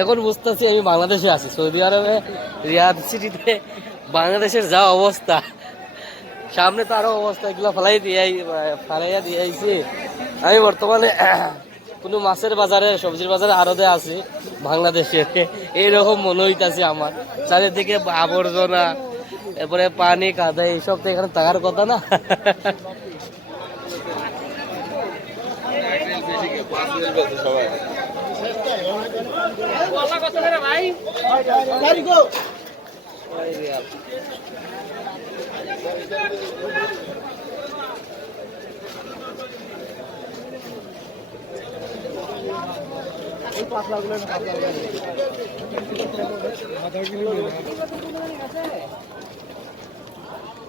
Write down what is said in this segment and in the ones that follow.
এখন বুঝতেছি আমি বাংলাদেশে আছি, সৌদি আরবে রিয়াদ সিটিতে। বাংলাদেশের যা অবস্থা, সামনে তো আরো অবস্থা, এগুলো ফালাইয়া দিয়ে আইছি। আমি বর্তমানে কোনো মাছের বাজারে, সবজির বাজারে আড়তে আছি বাংলাদেশের। এইরকম মনে হইতাছে আমার, চারিদিকে আবর্জনা, এরপরে পানি কাদা, এইসব তো এখানে থাকার কথা না।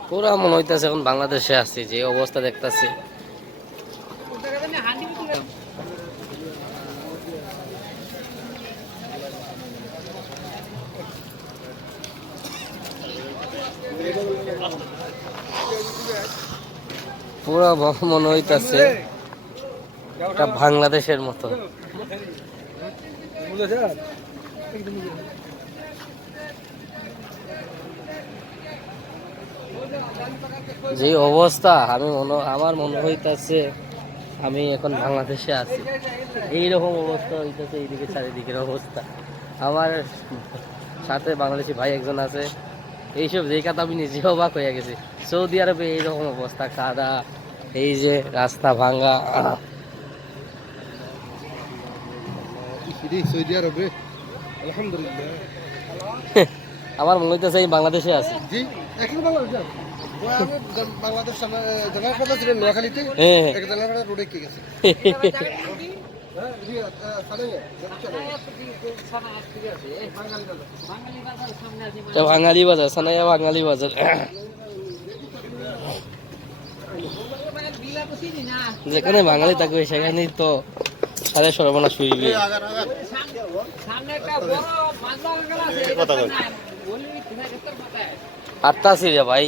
পুরা মনে হইতেছে এখন বাংলাদেশে আছি, যে অবস্থা দেখতেছি। পুরা মনে হইতেছে এটা বাংলাদেশের মতো। যে অবস্থা, আমার মনে হইতেছে আমি এখন বাংলাদেশে আছি। এইরকম অবস্থা হইতেছে, এইদিকে চারিদিকের অবস্থা। আমার সাথে বাংলাদেশি ভাই একজন আছে, এইসব দেখাতে আমি নিজে অবাক হয়ে গেছি। সৌদি আরবে এইরকম অবস্থা, কাদা, এই যে রাস্তা ভাঙ্গা। সৌদি আরবে আলহামদুলিল্লাহ আমার মনে হইতেছে আমি বাংলাদেশে আছি। জি, এখন বাংলাদেশে আছি। বাংলাদেশ জানার ছিলেন নোয়াখালীতে, এক জানার রোডে কে গেছে। বাঙালি বাজার, সানাইয়া বাঙালি বাজার। যেখানে বাঙালি থাকবে সেখানেই তো সাড়ে সর্বনাশ হইবে। আটটাছি রে ভাই।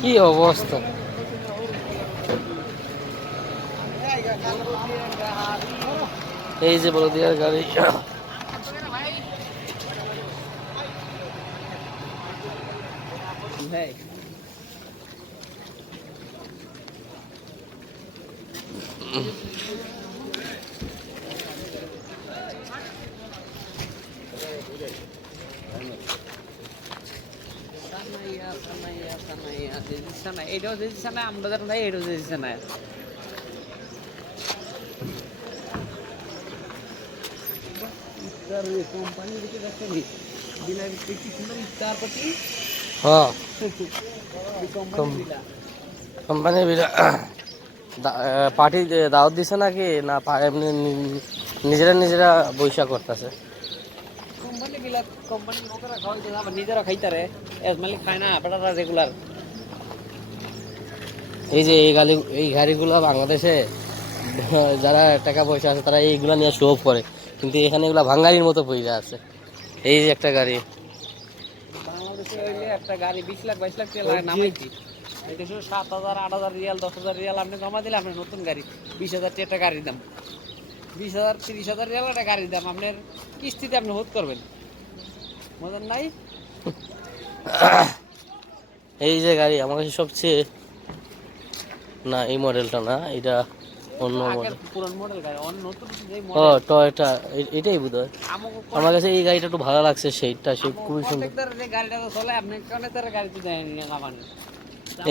কি অবস্থা! এই যে বলদিয়ার গাড়ি। এটাও দিচ্ছে না, আমরা যারা নাই এটাও দিচ্ছে না। কোম্পানি দিকে যাচ্ছে কোম্পানির পার্টি দাওয়াত দিছে নাকি না এমনি নিজেরা বৈশা করতেছে? কোম্পানি বিলাক কোম্পানির লোকেরা খাওয়াইতে, আবার নিজেরা খাইতারে, এস মালিক খায় না, বেটারা রেগুলার। এই যে এই গাড়িগুলো বাংলাদেশে যারা টাকা পয়সা আছে তারা এইগুলা নিয়ে শো অফ করে, কিন্তু এখানে এগুলা ভাঙ্গারির মতো পয়সা আছে। এই যে একটা গাড়ি, বাংলাদেশে হইলে একটা গাড়ি 20 লাখ 22 লাখ টাকা নামাইছি, এই দেশে 7,000 8,000 রিয়াল 10,000 রিয়াল আপনি জমা দিলে আপনার নতুন গাড়ি 20,000 টাকা গাড়ির দাম, 20,000 30,000 রিয়াল একটা গাড়ির দাম আপনার কিস্তিতে আপনি হোধ করবেন, মজার নাই। এই যে গাড়ি আমার কাছে সবচেয়ে, না এই মডেলটা না, এটা অন্য মডেল, পুরান মডেল গাড়ি, অন্য নতুন যে ও মডেল টয়োটা, এটাই বোধহয়। আমার কাছে এই গাড়িটা একটু ভালো লাগছে, সেইটা খুবই সুন্দর। যে গাড়িটা চলে আপনি কেন তার গাড়িতে দেন না জামান,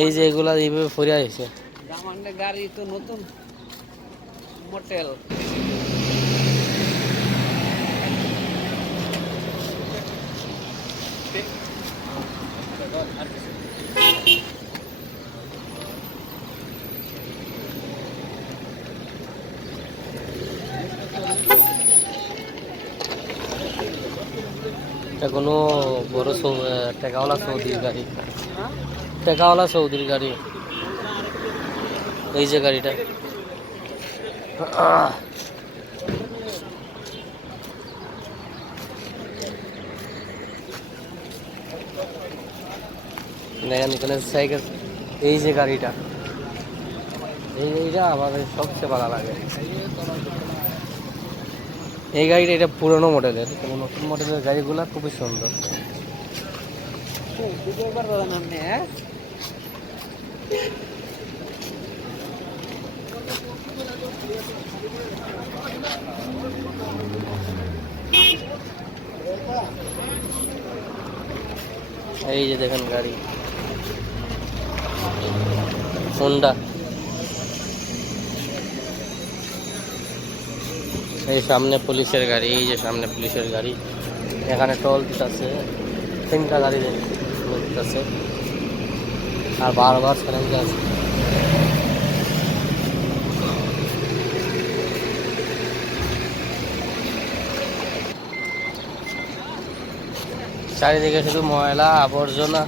এই যে এগুলা এইভাবে ফরিয়া হয়েছে জামানের গাড়ি তো নতুন মডেল। এটা কোনো বড় টাকাওয়ালা সৌদির গাড়ি, টেকাওয়ালা সৌদির গাড়ি। এই যে গাড়িটা দেখেন এখানে সাইকেল। এই যে গাড়িটা, এইটা আমাদের সবচেয়ে ভালো লাগে। এই গাড়িটা এটা পুরনো মডেলের, নতুন মডেলের গাড়িগুলা খুবই সুন্দর। এই যে দেখেন গাড়ি হোন্ডা। এই সামনে পুলিশের গাড়ি, এই যে সামনে পুলিশের গাড়ি। এখানে টোল দিতেছে, 3টা গাড়ি দিতেছে আর বারবার চ্যালেঞ্জ আছে। চারিদিকে শুধু ময়লা আবর্জনা।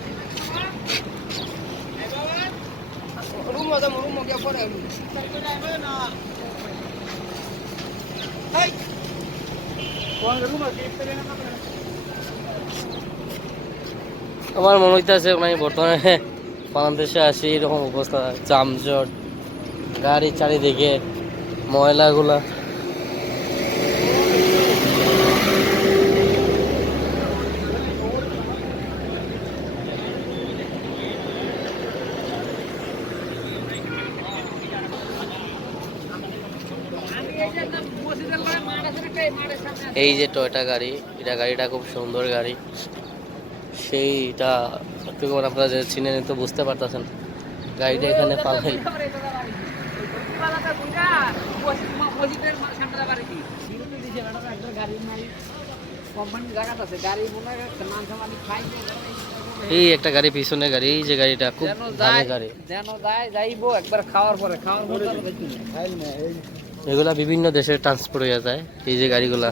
আমার মনে হইতেছে মানে বর্তমানে বাংলাদেশে আসি এরকম অবস্থা, যানজট, গাড়ি চারিদিকে, ময়লাগুলা। এই যে টয়োটা গাড়ি, এটা গাড়িটা খুব সুন্দর গাড়ি। সেইটা আপনারা যে চিনে তো বুঝতে পারতেছেন, গাড়িটা এখানে পাবেন। এই একটা গাড়ি পিছনে গাড়ি, এই যে গাড়িটা খুব দামি গাড়ি। একবার খাওয়ার পরে এগুলা বিভিন্ন দেশে ট্রান্সপোর্ট হয়ে যায়, এই যে গাড়িগুলা।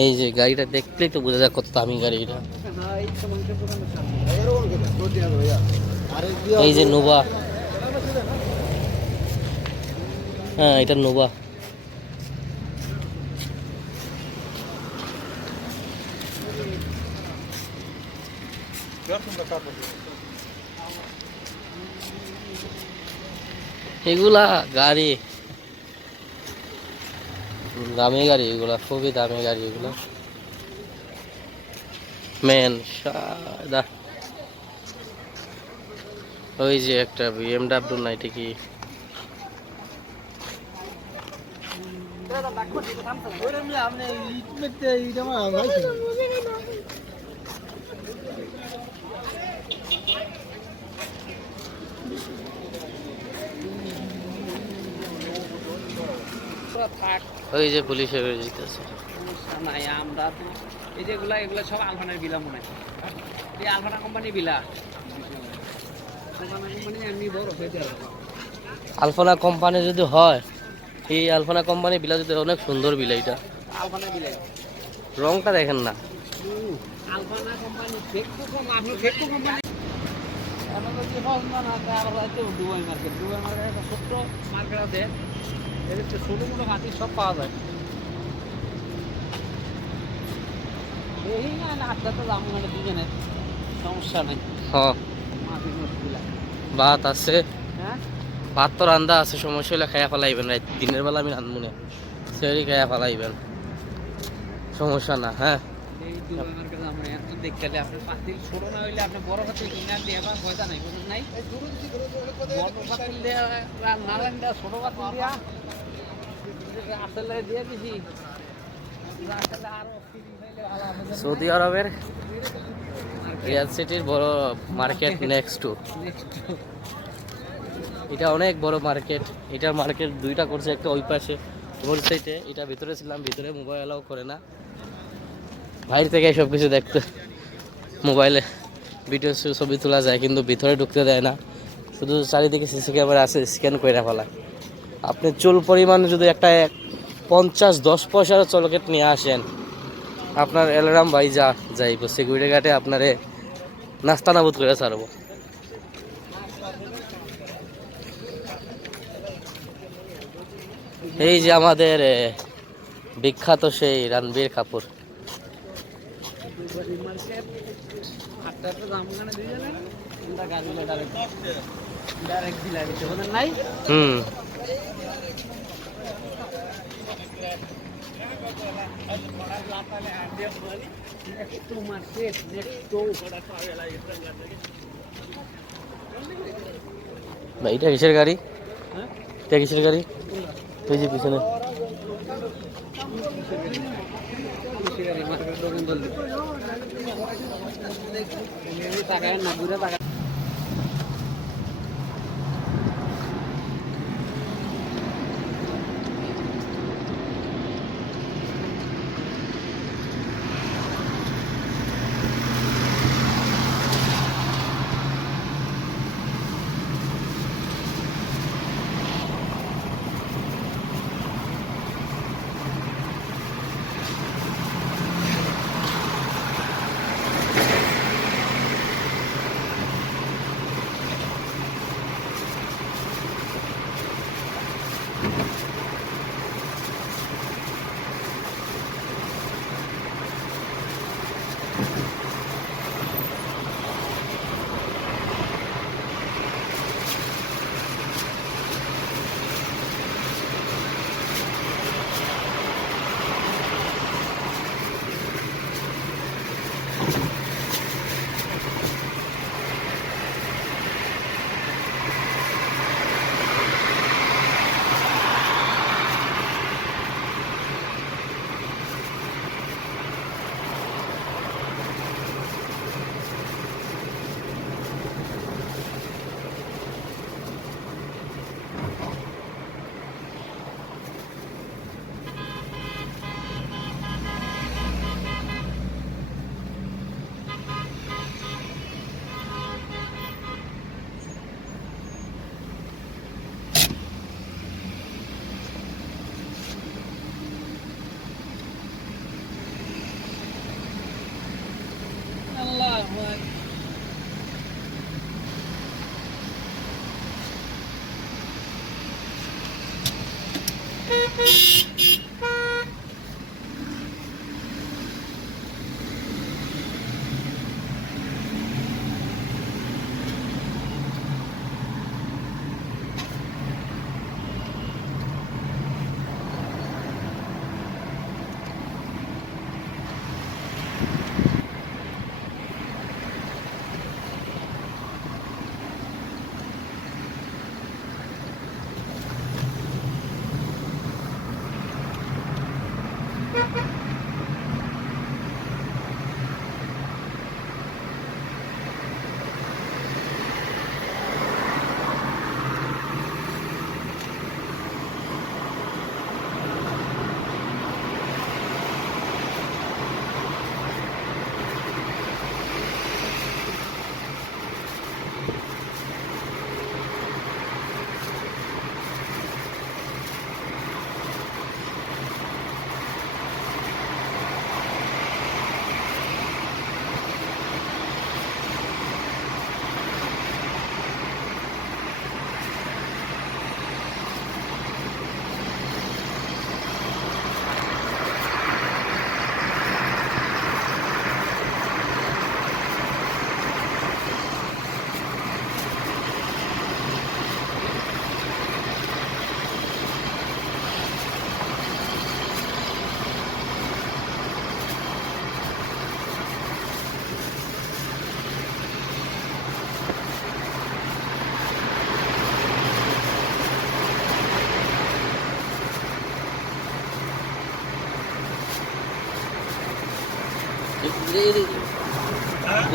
এই যে গাড়িটা দেখলেই তো বোঝা যায় কত দামি গাড়ি এটা। এই যে নোভা, হ্যাঁ এটা নোভা। এগুলা গাড়ি দামি গাড়ি, এগুলা খুবই দামি গাড়ি এগুলা। মেন সাদা, ওই যে একটা BMW না, এটা কি ওই যে পুলিশে যেতেছে। নাই আমরা তো এই যেগুলা এগুলা সব আলফানের বিলা মনে হয়, এই আলফানা কোম্পানি বিলা। আলফানা কোম্পানি যদি হয়, এই আলফানা কোম্পানি বিলা যদি অনেক সুন্দর বিলা। এটা আলফানা বিলা, রংটা দেখেন না। আলফানা কোম্পানি ফেকটু কোম্পানি। এখন যদি হল না তার হয়তো দুবাই মার্কেট একটা ছোট্ট মার্কেট আছে, এদের তো ছোটো মোটো মাটি সব পাওয়া যায়। এই না আড্ডা তো দাম মানে দুজনের সমস্যা নেই। হ্যাঁ ভাত আছে, হ্যাঁ ভাত তো রান্দা আছে, সমস্যা হলে খাইয়া ফেলাইবেন। রাত দিনের বেলা আমি রান্ধবো না, সেরি খাইয়া ফেলাইবেন, সমস্যা না। হ্যাঁ এই দুবাই মার্কেট আমরা একটু দেখতে গেলে আপনার পাতিল ছোট না হইলে আপনি বড় পাতিল কিনা দিয়ে আবার পয়সা নাই, বুঝলেন নাই? বড় পাতিল দিয়ে না রান্দা ছোট পাতিল দিয়া আসলে দিয়ে দিছি। সৌদি আরবের রিয়াদ সিটির বড় মার্কেট নেক্সট টু। এটা অনেক বড় মার্কেট। এটার মার্কেট দুইটা করছে, একটা ওই পাশে রোড সাইডে, এটা ভিতরে ছিলাম, ভিতরে মোবাইল অ্যালাউ করে না, বাইরে থেকে সব কিছু দেখতে, মোবাইলে ভিডিও ছবি তোলা যায় কিন্তু ভিতরে ঢুকতে দেয় না, শুধু চারিদিকে সিসি ক্যামেরা আছে, স্ক্যান করে ফেলা। আপনি চুল পরিমাণ যদি একটা 50-10 পয়সার চলকেট নিয়ে আসেন, আপনার অ্যালার্ম ভাই যাইব সিকিউরিটি গার্ডে আপনারে নাস্তা নাবুদ করে ছাড়বো। এই যে আমাদের বিখ্যাত সেই রণবীর কাপুর। হুম ভাই এটা কিসের গাড়ি? এটা কিসের গাড়ি? ওই যে পিছনে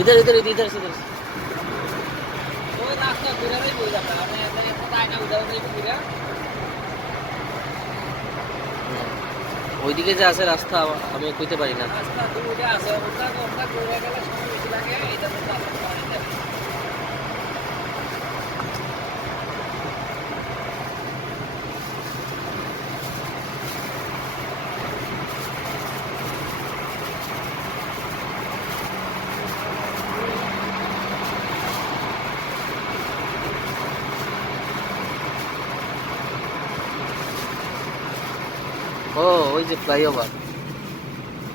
इधर इधर इधर इधर से इधर ওইদিকে যে আছে রাস্তা আমি কইতে পারি না। ও ওই যে ফ্লাইওভার।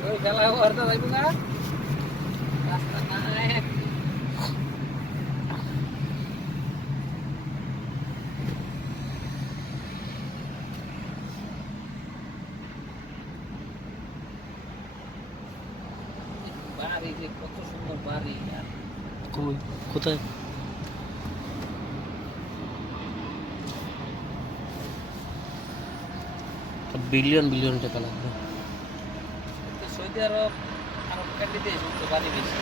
ওই খেলা করতে যাইব না রাস্তা নাই বাড়ি যে কত সুন্দর বাড়ি আর কোথায়? বিলিয়ন বিলিয়ন টাকা লাগবে। তো সৌদি আরব আরব কান্ট্রিতে তো বাড়ি বেশি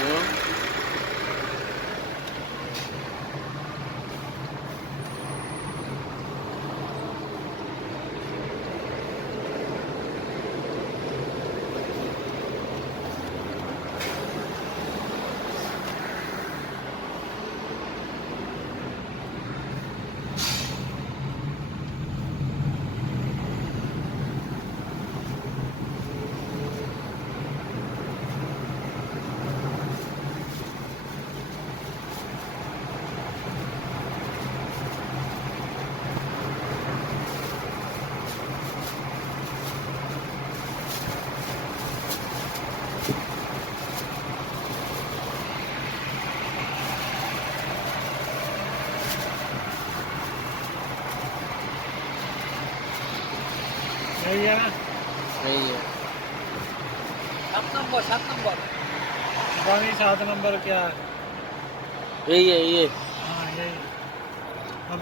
হুম। এই যে এই যে 7 নম্বর पानी 7 नंबर क्या है? এই যে हाँ यही अब